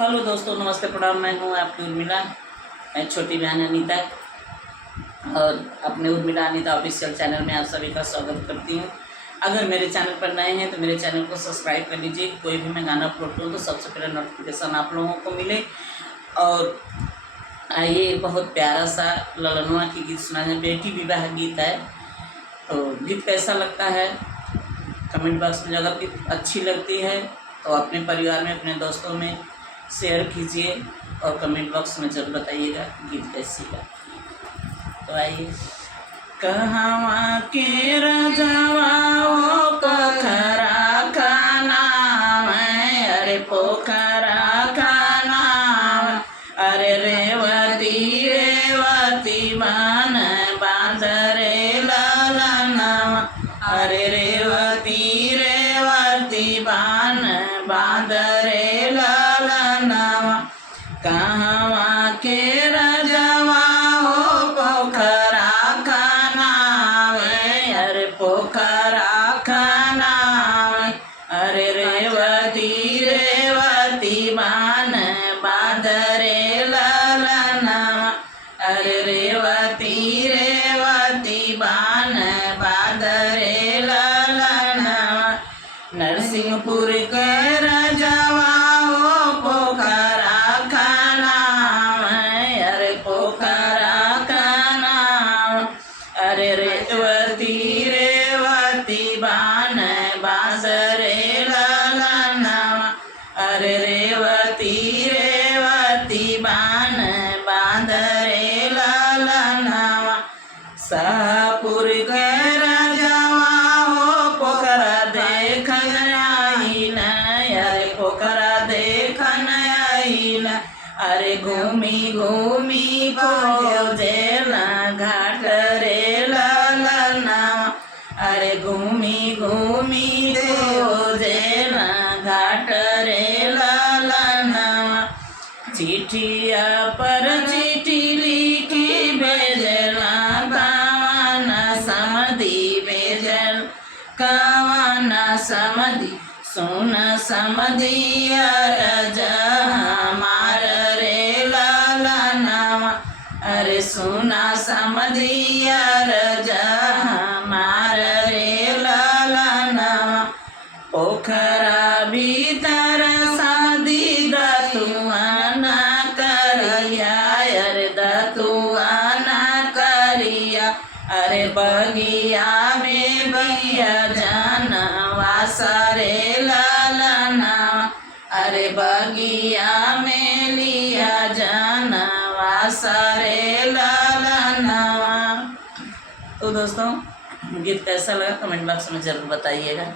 Hello दोस्तों, नमस्ते, प्रणाम। मैं हूँ आपकी उर्मिला, मैं छोटी बहन अनीता, और अपने उर्मिला अनीता ऑफिशियल चैनल में आप सभी का स्वागत करती हूँ। अगर मेरे चैनल पर नए हैं तो मेरे चैनल को सब्सक्राइब कर लीजिए। कोई भी मैं गाना अपलोड करूँ तो सबसे पहले नोटिफिकेशन आप लोगों को मिले। और आइए, बहुत प्यारा सा ललनुआ की गीत सुना है, बेटी विवाह गीत है। तो गीत कैसा लगता है कमेंट बॉक्स में, अगर गीत अच्छी लगती है तो अपने परिवार में, अपने दोस्तों में शेयर कीजिए और कमेंट बॉक्स में जरूर बताइएगा गीत कैसी है। तो आइए। कहवा के रजवा ओ पोखरा का नाम है, अरे पोखरा का नाम, अरे रेवती रेवती मान बांधरे ललनवा, अरे रेवती रेवती बान बांधरे ललनवा। कहवा के रजवा हो पोखरा का नाम, अरे पोखरा का नाम, अरे रेवती रेवती बान बांधरे ललनवा, अरे रेवती रेवती बान बांधरे ललनवा। नरसिंहपुर के रजवा हो पोखरा का नाम, अरे पोखरा का नाम, अरे रेवती रेवती बान बांधरे ललनवा, अरे रेवती रेवती बान बांधरे ललनवा। शाहपुर के रजवा हो पोखरा देखन आइल, अरे पोखरा देखन आइल, अरे घूमी घूमी खोजेल घाट रे ललनवा, अरे घूमी घूमी खोजेल घाट रे ललनवा। चिठिया पर चिट्ठी लिखी भेजला, कावाना समधी भेजल, कावाना समधी सुन समधिया रजा हमार रे ललनवा, अरे सुना समधिया रजा हमार रे ललनवा। पोखरा भीतर शादी दतुआ ना करिया, अरे दतुआ ना करिया, अरे बगिया में बगिया जानवा सरे ललनवा, अरे बगिया में लिया जानवा सरे ललनवा। तो दोस्तों, गीत कैसा लगा कमेंट बॉक्स में जरूर बताइएगा।